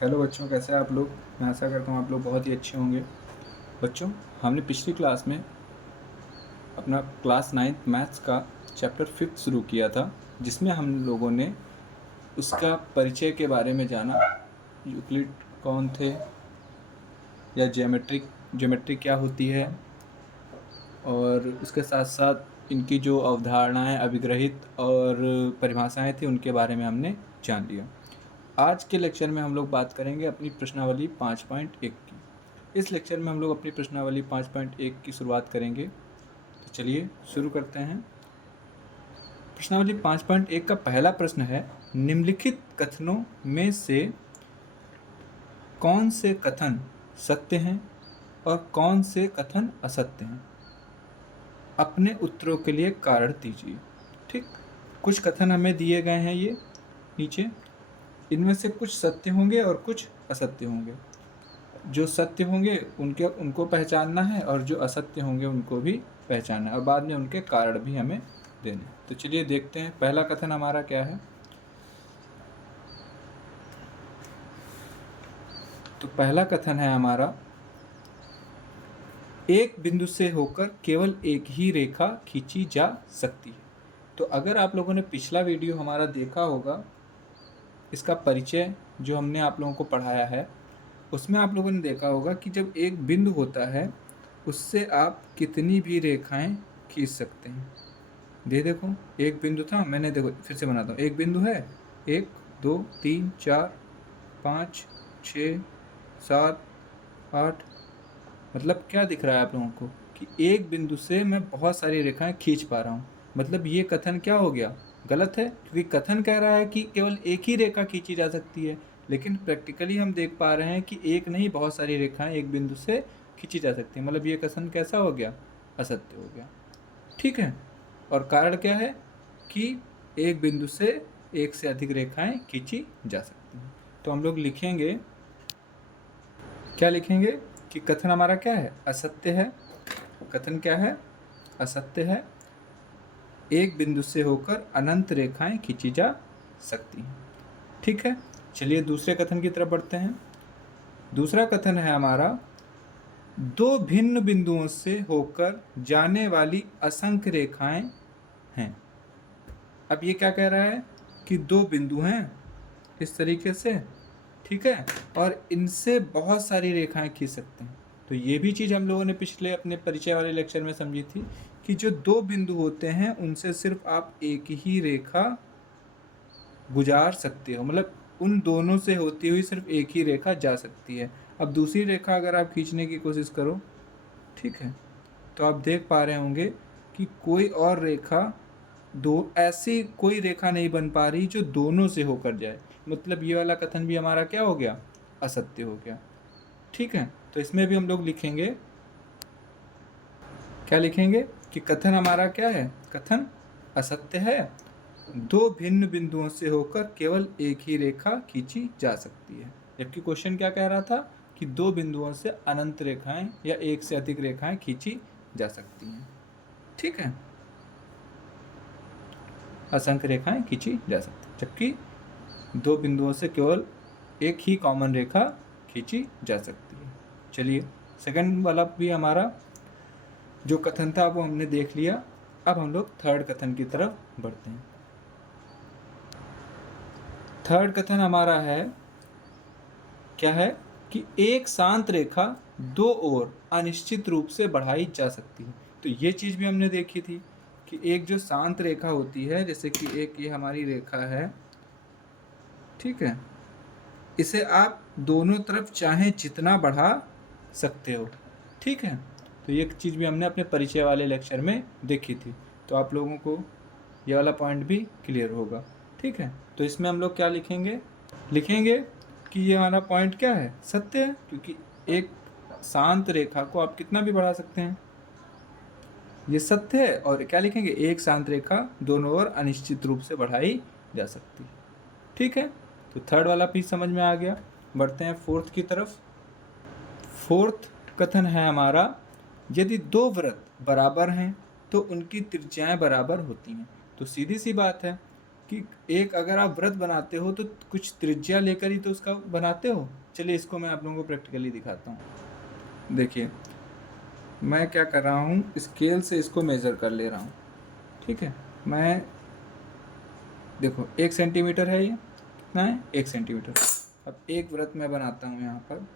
Hello बच्चों, कैसे हैं आप लोग। मैं आशा करता हूँ आप लोग बहुत ही अच्छे होंगे। बच्चों, हमने पिछली क्लास में अपना क्लास 9th मैथ्स का चैप्टर 5th शुरू किया था, जिसमें हम लोगों ने उसका परिचय के बारे में जाना। यूक्लिड कौन थे, या ज्योमेट्री क्या होती है, और उसके साथ साथ इनकी जो अवधारणाएं, अभिग्रहित और परिभाषाएं थी, उनके बारे में हमने जान लिया। आज के लेक्चर में हम लोग बात करेंगे अपनी प्रश्नावली 5.1 की। इस लेक्चर में हम लोग अपनी प्रश्नावली 5.1 की शुरुआत करेंगे। तो चलिए शुरू करते हैं। प्रश्नावली 5.1 का पहला प्रश्न है, निम्नलिखित कथनों में से कौन से कथन सत्य हैं और कौन से कथन असत्य हैं। अपने उत्तरों के लिए कारण दीजिए। ठीक, कुछ कथन हमें दिए गए हैं ये नीचे। इनमें से कुछ सत्य होंगे और कुछ असत्य होंगे। जो सत्य होंगे उनको पहचानना है, और जो असत्य होंगे उनको भी पहचानना है, और बाद में उनके कारण भी हमें देने। तो चलिए देखते हैं पहला कथन हमारा क्या है। तो पहला कथन है हमारा, एक बिंदु से होकर केवल एक ही रेखा खींची जा सकती है। तो अगर आप लोगों ने पिछला वीडियो हमारा देखा होगा, इसका परिचय जो हमने आप लोगों को पढ़ाया है, उसमें आप लोगों ने देखा होगा कि जब एक बिंदु होता है, उससे आप कितनी भी रेखाएं खींच सकते हैं। देखो, एक बिंदु था, मैंने देखो फिर से बनाता हूँ। एक बिंदु है, 1 2 3 4 5 6 7 8। मतलब क्या दिख रहा है आप लोगों को कि एक बिंदु से मैं बहुत सारी रेखाएं खींच पा रहा हूँ। मतलब ये कथन क्या हो गया, गलत है, क्योंकि कथन कह रहा है कि केवल एक ही रेखा खींची जा सकती है, लेकिन प्रैक्टिकली हम देख पा रहे हैं कि एक नहीं, बहुत सारी रेखाएं एक बिंदु से खींची जा सकती हैं। मतलब ये कथन कैसा हो गया, असत्य हो गया। ठीक है, और कारण क्या है कि एक बिंदु से एक से अधिक रेखाएं खींची जा सकती हैं। तो हम लोग लिखेंगे, क्या लिखेंगे कि कथन हमारा क्या है, असत्य है। कथन क्या है, असत्य है। एक बिंदु से होकर अनंत रेखाएं खींची जा सकती हैं। ठीक है, चलिए दूसरे कथन की तरफ बढ़ते हैं। दूसरा कथन है हमारा, दो भिन्न बिंदुओं से होकर जाने वाली असंख्य रेखाएं हैं। अब ये क्या कह रहा है कि दो बिंदु हैं इस तरीके से, ठीक है, और इनसे बहुत सारी रेखाएं खींच सकते हैं। तो ये भी चीज़ हम लोगों ने पिछले अपने परिचय वाले लेक्चर में समझी थी कि जो दो बिंदु होते हैं उनसे सिर्फ आप एक ही रेखा गुजार सकते हो। मतलब उन दोनों से होती हुई सिर्फ एक ही रेखा जा सकती है। अब दूसरी रेखा अगर आप खींचने की कोशिश करो, ठीक है, तो आप देख पा रहे होंगे कि कोई और रेखा, दो ऐसी कोई रेखा नहीं बन पा रही जो दोनों से होकर जाए। मतलब ये वाला कथन भी हमारा क्या हो गया, असत्य हो गया। ठीक है, तो इसमें भी हम लोग लिखेंगे, क्या लिखेंगे कि कथन हमारा क्या है, कथन असत्य है। दो भिन्न बिंदुओं से होकर केवल एक ही रेखा खींची जा सकती है। जबकि क्वेश्चन क्या कह रहा था कि दो बिंदुओं से अनंत रेखाएं या एक से अधिक रेखाएं खींची जा सकती हैं। ठीक है, असंख्य रेखाएं खींची जा सकती हैं, जबकि दो बिंदुओं से केवल एक ही कॉमन रेखा खींची जा सकती है। चलिए सेकंड वाला भी हमारा जो कथन था वो हमने देख लिया। अब हम लोग थर्ड कथन की तरफ बढ़ते हैं। थर्ड कथन हमारा है, क्या है कि एक शांत रेखा दो ओर अनिश्चित रूप से बढ़ाई जा सकती है। तो ये चीज़ भी हमने देखी थी कि एक जो शांत रेखा होती है, जैसे कि एक ये हमारी रेखा है, ठीक है, इसे आप दोनों तरफ चाहें जितना बढ़ा सकते हो। ठीक है, तो ये चीज़ भी हमने अपने परिचय वाले लेक्चर में देखी थी। तो आप लोगों को ये वाला पॉइंट भी क्लियर होगा। ठीक है, तो इसमें हम लोग क्या लिखेंगे, लिखेंगे कि ये हमारा पॉइंट क्या है, सत्य है, क्योंकि एक शांत रेखा को आप कितना भी बढ़ा सकते हैं, ये सत्य है। और क्या लिखेंगे, एक शांत रेखा दोनों ओर अनिश्चित रूप से बढ़ाई जा सकती है। ठीक है, तो थर्ड वाला भी समझ में आ गया। बढ़ते हैं फोर्थ की तरफ। फोर्थ कथन है हमारा, यदि दो वृत्त बराबर हैं तो उनकी त्रिज्याएं बराबर होती हैं। तो सीधी सी बात है कि एक अगर आप वृत्त बनाते हो तो कुछ त्रिज्या लेकर ही तो उसका बनाते हो। चलिए इसको मैं आप लोगों को प्रैक्टिकली दिखाता हूँ। देखिए मैं क्या कर रहा हूँ, स्केल से इसको मेज़र कर ले रहा हूँ, ठीक है। मैं देखो 1 सेंटीमीटर है, ये कितना है 1 सेंटीमीटर। अब एक वृत्त मैं बनाता हूँ यहाँ पर,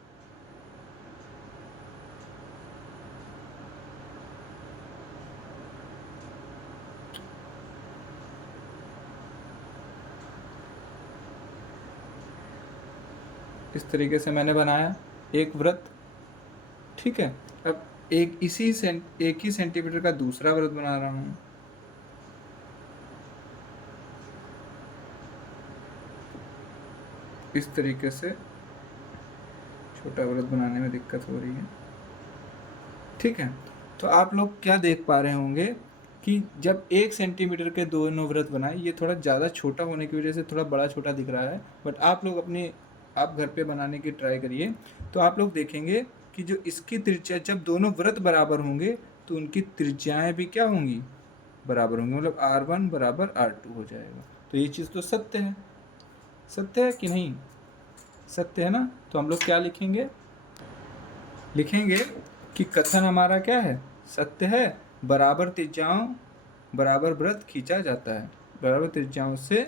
इस तरीके से मैंने बनाया एक वृत्त, ठीक है। अब एक ही सेंटीमीटर का दूसरा वृत्त बना रहा हूँ। इस तरीके से छोटा वृत्त बनाने में दिक्कत हो रही है, ठीक है। तो आप लोग क्या देख पा रहे होंगे कि जब 1 सेंटीमीटर के दोनों वृत्त बनाए, ये थोड़ा ज़्यादा छोटा होने की वजह से थोड़ा बड़ा छोटा दिख रहा है, बट आप लोग आप घर पे बनाने की ट्राई करिए तो आप लोग देखेंगे कि जो इसकी त्रिज्या, जब दोनों वृत्त बराबर होंगे तो उनकी त्रिज्याएं भी क्या होंगी, बराबर होंगी, मतलब R1 बराबर R2 हो जाएगा। तो ये चीज़ तो सत्य है, सत्य है कि नहीं, सत्य है ना। तो हम लोग क्या लिखेंगे, लिखेंगे कि कथन हमारा क्या है, सत्य है। बराबर त्रिज्याओं बराबर वृत्त खींचा जाता है, बराबर त्रिज्याओं से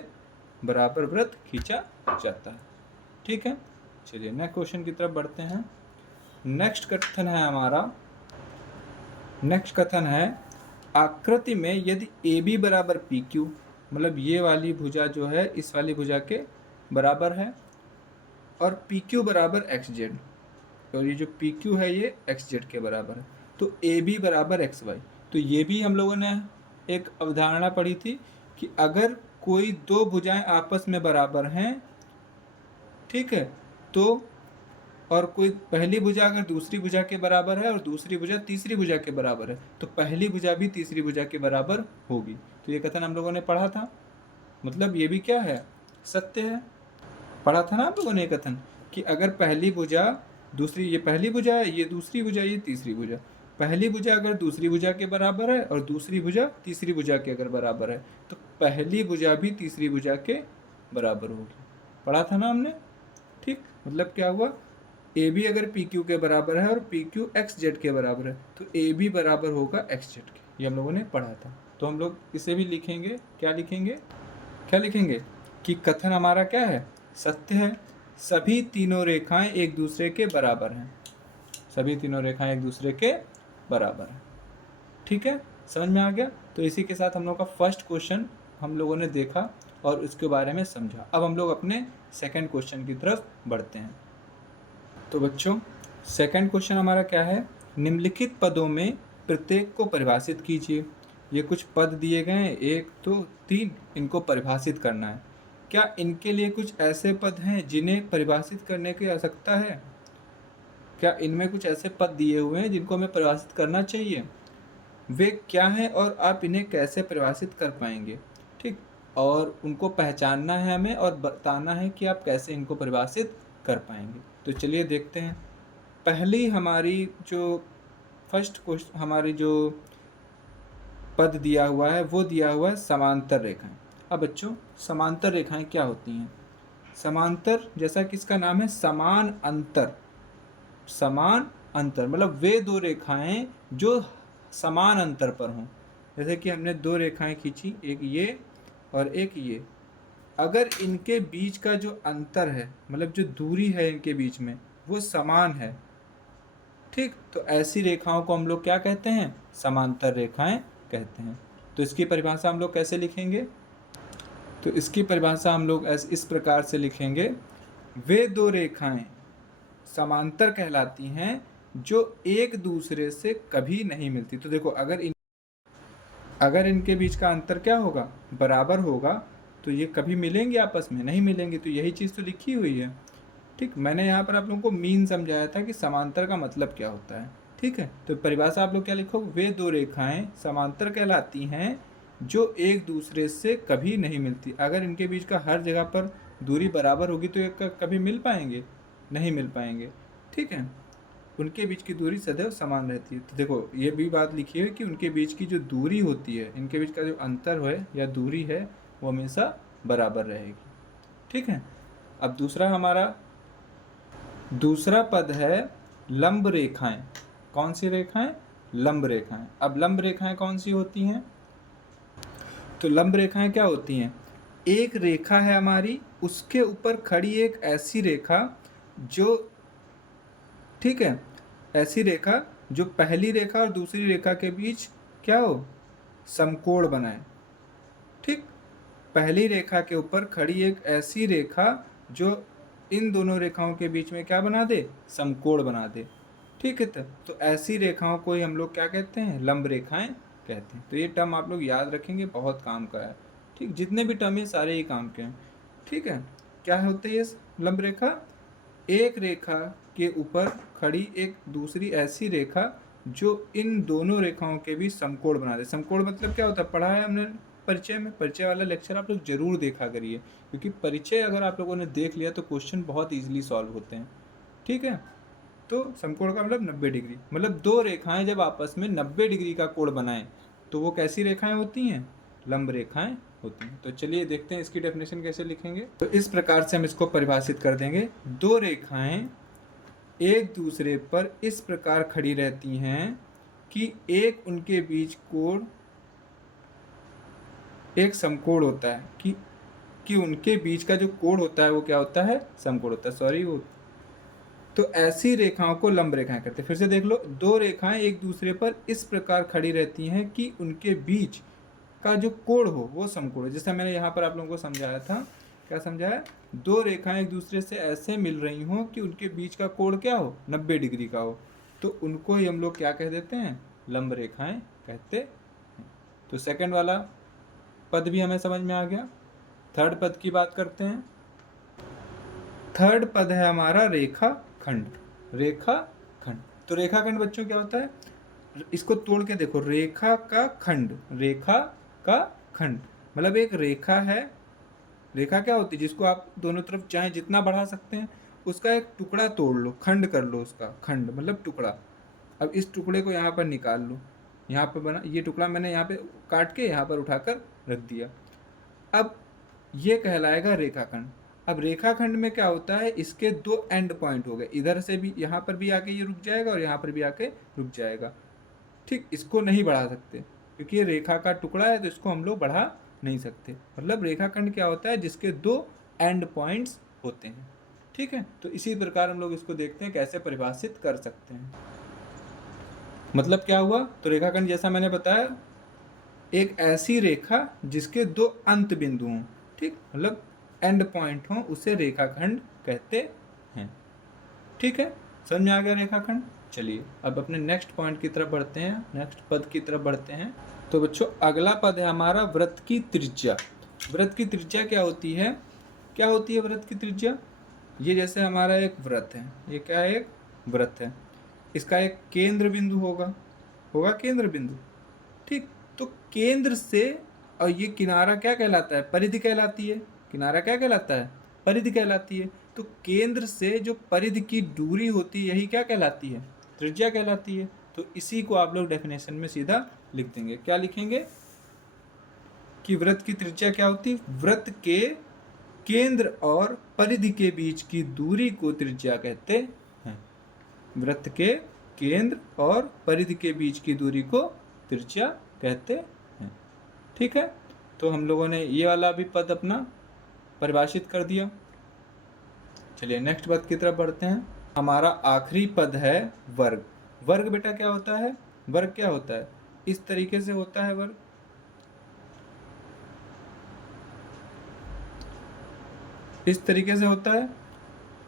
बराबर वृत्त खींचा जाता है, ठीक है। चलिए नेक्स्ट क्वेश्चन की तरफ बढ़ते हैं। नेक्स्ट कथन है हमारा, नेक्स्ट कथन है आकृति में यदि ए बी बराबर पी क्यू, मतलब ये वाली भुजा जो है इस वाली भुजा के बराबर है, और पी क्यू बराबर एक्स जेड, और ये जो पी क्यू है ये एक्स जेड के बराबर है, तो ए बी बराबर एक्स वाई। तो ये भी हम लोगों ने एक अवधारणा पढ़ी थी कि अगर कोई दो भुजाएं आपस में बराबर हैं, ठीक है, तो और कोई पहली भुजा अगर दूसरी भुजा के बराबर है और दूसरी भुजा तीसरी भुजा के बराबर है, तो पहली भुजा भी तीसरी भुजा के बराबर होगी। तो ये कथन हम लोगों ने पढ़ा था, मतलब ये भी क्या है, सत्य है। पढ़ा था ना आप लोगों ने ये कथन कि अगर पहली भुजा दूसरी, ये पहली भुजा है, ये दूसरी भुजा, ये तीसरी भुजा, पहली भुजा अगर दूसरी भुजा के बराबर है और दूसरी भुजा तीसरी भुजा के अगर बराबर है, तो पहली भुजा भी तीसरी भुजा के बराबर होगी। पढ़ा था ना हमने, ठीक। मतलब क्या हुआ, ए बी अगर पी क्यू के बराबर है और पी क्यू एक्स जेड के बराबर है, तो ए बी बराबर होगा एक्स जेड के, ये हम लोगों ने पढ़ा था। तो हम लोग इसे भी लिखेंगे, क्या लिखेंगे, क्या लिखेंगे कि कथन हमारा क्या है, सत्य है। सभी तीनों रेखाएं एक दूसरे के बराबर हैं, सभी तीनों रेखाएं एक दूसरे के बराबर हैं, ठीक है, समझ में आ गया। तो इसी के साथ हम लोग का फर्स्ट क्वेश्चन हम लोगों ने देखा और उसके बारे में समझा। अब हम लोग अपने सेकंड क्वेश्चन की तरफ बढ़ते हैं। तो बच्चों सेकंड क्वेश्चन हमारा क्या है, निम्नलिखित पदों में प्रत्येक को परिभाषित कीजिए। ये कुछ पद दिए गए हैं, 1 2 3, इनको परिभाषित करना है। क्या इनके लिए कुछ ऐसे पद हैं जिन्हें परिभाषित करने की आवश्यकता है, क्या इनमें कुछ ऐसे पद दिए हुए हैं जिनको हमें परिभाषित करना चाहिए, वे क्या हैं और आप इन्हें कैसे परिभाषित कर पाएंगे, ठीक। और उनको पहचानना है हमें और बताना है कि आप कैसे इनको परिभाषित कर पाएंगे। तो चलिए देखते हैं। पहली हमारी जो फर्स्ट क्वेश्चन, हमारी जो पद दिया हुआ है वो दिया हुआ है समांतर रेखाएं। अब बच्चों समांतर रेखाएं क्या होती हैं, समांतर जैसा कि इसका नाम है समान अंतर, समान अंतर मतलब वे दो रेखाएं जो समान अंतर पर हों। जैसे कि हमने दो रेखाएं खींची, एक ये और एक ये, अगर इनके बीच का जो अंतर है, मतलब जो दूरी है इनके बीच में, वो समान है, ठीक, तो ऐसी रेखाओं को हम लोग क्या कहते हैं, समांतर रेखाएं कहते हैं। तो इसकी परिभाषा हम लोग कैसे लिखेंगे, तो इसकी परिभाषा हम लोग इस प्रकार से लिखेंगे, वे दो रेखाएं समांतर कहलाती हैं जो एक दूसरे से कभी नहीं मिलती। तो देखो अगर इनके बीच का अंतर क्या होगा, बराबर होगा, तो ये कभी मिलेंगे आपस में, नहीं मिलेंगे। तो यही चीज़ तो लिखी हुई है, ठीक। मैंने यहाँ पर आप लोगों को मीन समझाया था कि समांतर का मतलब क्या होता है, ठीक है। तो परिभाषा आप लोग क्या लिखो, वे दो रेखाएं समांतर कहलाती हैं जो एक दूसरे से कभी नहीं मिलती। अगर इनके बीच का हर जगह पर दूरी बराबर होगी तो ये कभी मिल पाएंगे, नहीं मिल पाएंगे, ठीक है। उनके बीच की दूरी सदैव समान रहती है। तो देखो ये भी बात लिखी है कि उनके बीच की जो दूरी होती है, इनके बीच का जो अंतर है या दूरी है, वो हमेशा बराबर रहेगी। ठीक है। अब दूसरा पद है लंब रेखाएं। कौन सी रेखाएं? लंब रेखाएं। अब लंब रेखाएं कौन सी होती हैं? तो लंब रेखाएं क्या होती हैं? एक रेखा है हमारी, उसके ऊपर खड़ी एक ऐसी रेखा जो, ठीक है, ऐसी रेखा जो पहली रेखा और दूसरी रेखा के बीच क्या हो? समकोण बनाए। ठीक, पहली रेखा के ऊपर खड़ी एक ऐसी रेखा जो इन दोनों रेखाओं के बीच में क्या बना दे? समकोण बना दे। ठीक है। तो ऐसी रेखाओं को ही हम लोग क्या कहते हैं? लंब रेखाएं कहते हैं। तो ये टर्म आप लोग याद रखेंगे, बहुत काम का है। ठीक, जितने भी टर्म है सारे ही काम के हैं। ठीक है। क्या होते हैं ये लंब रेखा? एक रेखा के ऊपर खड़ी एक दूसरी ऐसी रेखा जो इन दोनों रेखाओं के बीच समकोण बना दे। समकोण मतलब क्या होता है? पढ़ा है हमने परिचय में। परिचय वाला लेक्चर आप लोग जरूर देखा करिए, क्योंकि परिचय अगर आप लोगों ने देख लिया तो क्वेश्चन बहुत इजीली सॉल्व होते हैं। ठीक है। तो समकोण का मतलब 90 डिग्री, मतलब दो रेखाएं जब आपस में 90 डिग्री का कोण बनाएं तो वो कैसी रेखाएं होती हैं? लंब रेखाएं होती हैं। तो चलिए देखते हैं इसकी डेफिनेशन कैसे लिखेंगे। तो इस प्रकार से हम इसको परिभाषित कर देंगे। दो रेखाएं एक दूसरे पर इस प्रकार खड़ी रहती हैं कि एक उनके बीच कोण एक समकोण होता है, कि उनके बीच का जो कोण होता है वो क्या होता है? समकोण होता है। सॉरी, वो तो ऐसी रेखाओं को लंब रेखाएं कहते हैं। फिर से देख लो, दो रेखाएं एक दूसरे पर इस प्रकार खड़ी रहती हैं कि उनके बीच का जो कोण हो वो समकोण हो। जैसा मैंने यहाँ पर आप लोगों को समझाया था, क्या समझाया? दो रेखाएं एक दूसरे से ऐसे मिल रही हों कि उनके बीच का कोण क्या हो? 90 डिग्री का हो। तो उनको ही हम लोग क्या कह देते हैं? लंब रेखाएं कहते हैं। तो सेकंड वाला पद भी हमें समझ में आ गया। थर्ड पद की बात करते हैं। थर्ड पद है हमारा रेखाखंड। रेखाखंड, तो रेखाखंड बच्चों क्या होता है? इसको तोड़ के देखो, रेखा का खंड, रेखा का खंड मतलब एक रेखा है। रेखा क्या होती है? जिसको आप दोनों तरफ चाहे जितना बढ़ा सकते हैं, उसका एक टुकड़ा तोड़ लो, खंड कर लो उसका। खंड मतलब टुकड़ा। अब इस टुकड़े को यहाँ पर निकाल लो। यहाँ पर बना ये टुकड़ा मैंने यहाँ पे काट के यहाँ पर उठाकर रख दिया। अब ये कहलाएगा रेखाखंड। अब रेखाखंड में क्या होता है? इसके दो एंड पॉइंट हो गए, इधर से भी यहाँ पर भी आके ये रुक जाएगा और यहाँ पर भी आके रुक जाएगा। ठीक, इसको नहीं बढ़ा सकते क्योंकि ये रेखा का टुकड़ा है, तो इसको हम लोग बढ़ा नहीं सकते। मतलब रेखाखंड क्या होता है? जिसके दो एंड पॉइंट्स होते हैं। ठीक है। तो इसी प्रकार हम लोग इसको देखते हैं कैसे परिभाषित कर सकते हैं। मतलब क्या हुआ? तो रेखाखंड जैसा मैंने बताया, एक ऐसी रेखा जिसके दो अंत बिंदु हों, ठीक, मतलब एंड पॉइंट हों, उसे रेखाखंड कहते हैं। ठीक है, समझ में आ गया रेखाखंड। चलिए अब अपने नेक्स्ट पॉइंट की तरफ बढ़ते हैं, नेक्स्ट पद की तरफ बढ़ते हैं। तो बच्चों अगला पद है हमारा वृत्त की त्रिज्या। वृत्त की त्रिज्या क्या होती है? क्या होती है वृत्त की त्रिज्या? ये जैसे हमारा एक वृत्त है, ये क्या है? एक वृत्त है। इसका एक केंद्र बिंदु होगा केंद्र बिंदु। ठीक, तो केंद्र से, और ये किनारा क्या कहलाता है? परिधि कहलाती है। किनारा क्या कहलाता है? परिधि कहलाती है। तो केंद्र से जो परिधि की दूरी होती है, यही क्या कहलाती है? त्रिज्या कहलाती है। तो इसी को आप लोग डेफिनेशन में सीधा लिख देंगे। क्या लिखेंगे? कि वृत्त की त्रिज्या क्या होती है? वृत्त के केंद्र और परिधि के बीच की दूरी को त्रिज्या कहते हैं। वृत्त के केंद्र और परिधि के बीच की दूरी को त्रिज्या कहते हैं। ठीक है, तो हम लोगों ने ये वाला भी पद अपना परिभाषित कर दिया। चलिए नेक्स्ट पद की तरफ बढ़ते हैं। हमारा आखिरी पद है वर्ग। वर्ग बेटा क्या होता है? वर्ग क्या होता है? इस तरीके से होता है वर्ग। इस तरीके से होता है।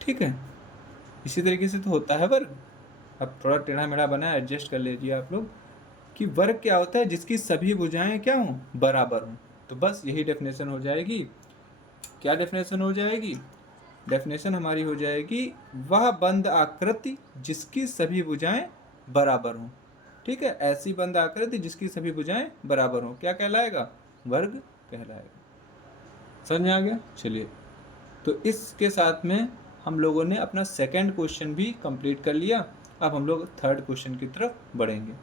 ठीक है, इसी तरीके से तो होता है वर्ग। अब थोड़ा टेढ़ा मेढ़ा बना है, एडजस्ट कर लीजिए आप लोग। कि वर्ग क्या होता है? जिसकी सभी भुजाएं क्या हों? बराबर हों। तो बस यही डेफिनेशन हो जाएगी। क्या डेफिनेशन हो जाएगी? डेफिनेशन हमारी हो जाएगी वह बंद आकृति जिसकी सभी भुजाएं बराबर हों। ठीक है, ऐसी बंद आकृति जिसकी सभी भुजाएं बराबर हों, क्या कहलाएगा? वर्ग कहलाएगा। समझ में आ गया? चलिए, तो इसके साथ में हम लोगों ने अपना सेकंड क्वेश्चन भी कंप्लीट कर लिया। अब हम लोग थर्ड क्वेश्चन की तरफ बढ़ेंगे।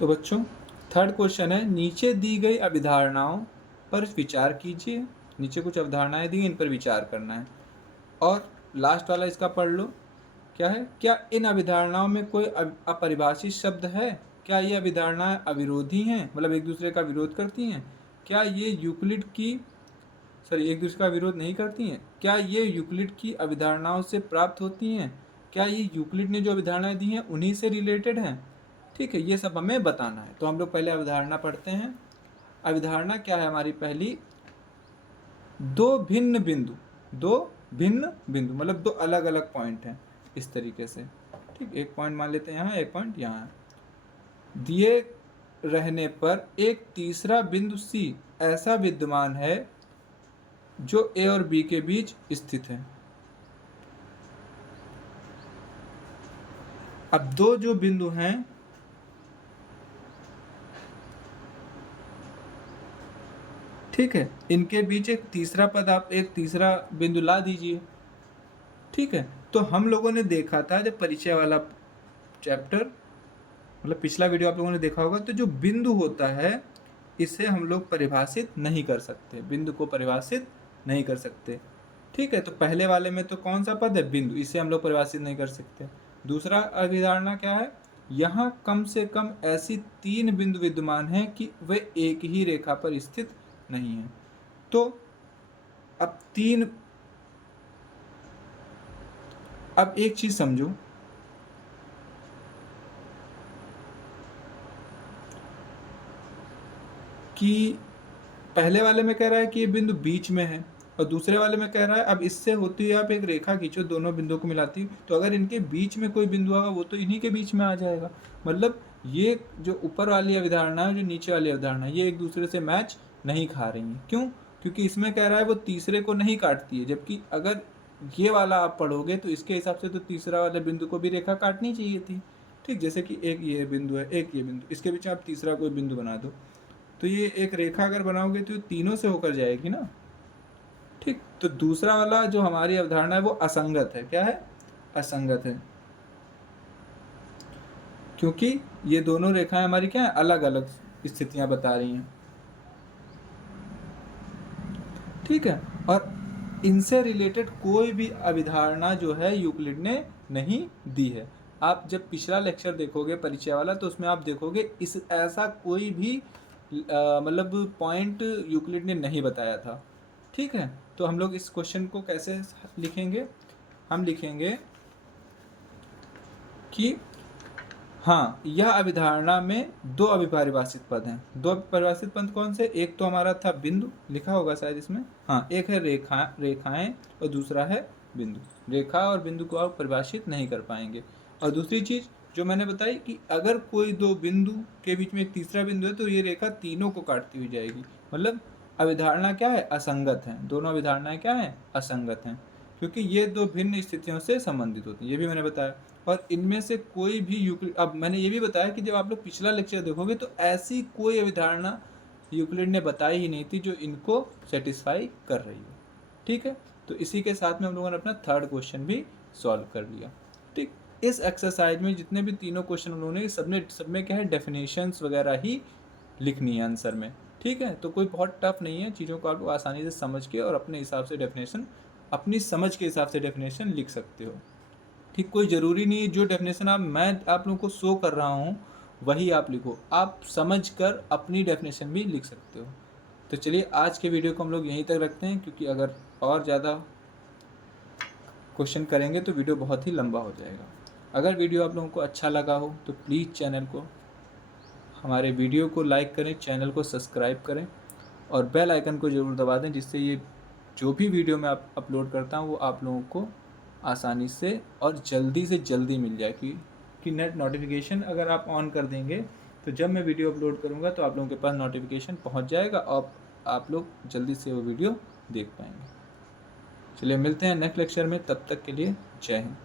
तो बच्चों थर्ड क्वेश्चन है, नीचे दी गई अभिधारणाओं पर विचार कीजिए। नीचे कुछ अवधारणाएं दी, इन पर विचार करना है। और लास्ट वाला इसका पढ़ लो, क्या है, क्या इन अभिधारणाओं में कोई अपरिभाषित शब्द है? क्या ये अभिधारणाएं अविरोधी हैं, मतलब एक दूसरे का विरोध करती हैं? क्या ये यूक्लिड की एक दूसरे का विरोध नहीं करती हैं? क्या ये यूक्लिड की अभिधारणाओं से प्राप्त होती हैं? क्या ये यूक्लिड ने जो अभिधारणाएं दी हैं उन्हीं से रिलेटेड हैं? ठीक है, ये सब हमें बताना है। तो हम लोग पहले अवधारणा पढ़ते हैं। अवधारणा क्या है हमारी पहली? दो भिन्न बिंदु मतलब दो अलग अलग पॉइंट हैं, इस तरीके से। ठीक, एक पॉइंट मान लेते हैं यहाँ, एक पॉइंट यहाँ दिए रहने पर एक तीसरा बिंदु C ऐसा विद्यमान है जो A और B के बीच स्थित है। अब दो जो बिंदु हैं, ठीक है, इनके बीच एक तीसरा पद, आप एक तीसरा बिंदु ला दीजिए। ठीक है, तो हम लोगों ने देखा था जब परिचय वाला चैप्टर, मतलब पिछला वीडियो आप लोगों ने देखा होगा, तो जो बिंदु होता है इसे हम लोग परिभाषित नहीं कर सकते, बिंदु को परिभाषित नहीं कर सकते। ठीक है, तो पहले वाले में तो कौन सा पद है? बिंदु, इसे हम लोग परिभाषित नहीं कर सकते। दूसरा अभिधारणा क्या है? यहाँ कम से कम ऐसी 3 बिंदु विद्यमान हैं कि वे एक ही रेखा पर स्थित नहीं है। तो अब एक चीज समझो कि पहले वाले में कह रहा है कि ये बिंदु बीच में है, और दूसरे वाले में कह रहा है अब इससे होती है आप एक रेखा खींचो, दोनों बिंदुओं को मिलाती, तो अगर इनके बीच में कोई बिंदु आएगा वो तो इन्हीं के बीच में आ जाएगा। मतलब ये जो ऊपर वाली अवधारणा है, जो नीचे वाली अवधारणा है, ये एक दूसरे से मैच नहीं खा रही है। क्यों? क्योंकि इसमें कह रहा है वो तीसरे को नहीं काटती है, जबकि अगर ये वाला आप पढ़ोगे तो इसके हिसाब से तो तीसरा वाले बिंदु को भी रेखा काटनी चाहिए थी। ठीक, जैसे कि एक ये बिंदु है, एक ये बिंदु, इसके बीच आप तीसरा कोई बिंदु बना दो, तो ये एक रेखा अगर बनाओगे तो तीनों से होकर जाएगी ना। ठीक, तो दूसरा वाला जो हमारी अवधारणा है वो असंगत है। क्या है? असंगत है, क्योंकि ये दोनों रेखाएं हमारी क्या है? अलग अलग स्थितियां बता रही हैं। ठीक है, और इनसे रिलेटेड कोई भी अभिधारणा जो है यूक्लिड ने नहीं दी है। आप जब पिछला लेक्चर देखोगे परिचय वाला, तो उसमें आप देखोगे इस ऐसा कोई भी मतलब पॉइंट यूक्लिड ने नहीं बताया था। ठीक है, तो हम लोग इस क्वेश्चन को कैसे लिखेंगे? हम लिखेंगे कि हाँ, यह अभिधारणा में दो अभिपरिभाषित पद हैं। दो अभिपरिभाषित पद कौन से? एक तो हमारा था बिंदु, लिखा होगा शायद इसमें, हाँ, एक है रेखाएं और दूसरा है बिंदु। रेखा और बिंदु को आप परिभाषित नहीं कर पाएंगे। और दूसरी चीज जो मैंने बताई कि अगर कोई दो बिंदु के बीच में एक तीसरा बिंदु है तो ये रेखा तीनों को काटती हुई जाएगी। मतलब अभिधारणा क्या है? असंगत है। दोनों अभिधारणाएं क्या है? असंगत हैं, क्योंकि ये दो भिन्न स्थितियों से संबंधित होती हैं, ये भी मैंने बताया। और इनमें से कोई भी यूक्लिड, अब मैंने ये भी बताया कि जब आप लोग पिछला लेक्चर देखोगे तो ऐसी कोई अभिधारणा यूक्लिड ने बताई ही नहीं थी जो इनको सेटिस्फाई कर रही हो। ठीक है, तो इसी के साथ में हम लोगों ने अपना थर्ड क्वेश्चन भी सॉल्व कर लिया। ठीक, इस एक्सरसाइज में जितने भी तीनों क्वेश्चन हम लोगों ने सब में क्या है? डेफिनेशंस वगैरह ही लिखनी है आंसर में। ठीक है, तो कोई बहुत टफ नहीं है, चीज़ों को आप लोग आसानी से समझ के और अपने हिसाब से डेफिनेशन, अपनी समझ के हिसाब से डेफिनेशन लिख सकते हो। ठीक, कोई ज़रूरी नहीं जो डेफिनेशन मैं आप लोगों को शो कर रहा हूँ वही आप लिखो, आप समझ कर अपनी डेफिनेशन भी लिख सकते हो। तो चलिए आज के वीडियो को हम लोग यहीं तक रखते हैं, क्योंकि अगर और ज़्यादा क्वेश्चन करेंगे तो वीडियो बहुत ही लंबा हो जाएगा। अगर वीडियो आप लोगों को अच्छा लगा हो तो प्लीज़ चैनल को, हमारे वीडियो को लाइक करें, चैनल को सब्सक्राइब करें और बेल आइकन को ज़रूर दबा दें, जिससे ये जो भी वीडियो मैं अपलोड करता हूँ वो आप लोगों को आसानी से और जल्दी से जल्दी मिल जाए। कि नेट नोटिफिकेशन अगर आप ऑन कर देंगे तो जब मैं वीडियो अपलोड करूँगा तो आप लोगों के पास नोटिफिकेशन पहुँच जाएगा और आप लोग जल्दी से वो वीडियो देख पाएंगे। चलिए मिलते हैं नेक्स्ट लेक्चर में, तब तक के लिए जय हिंद।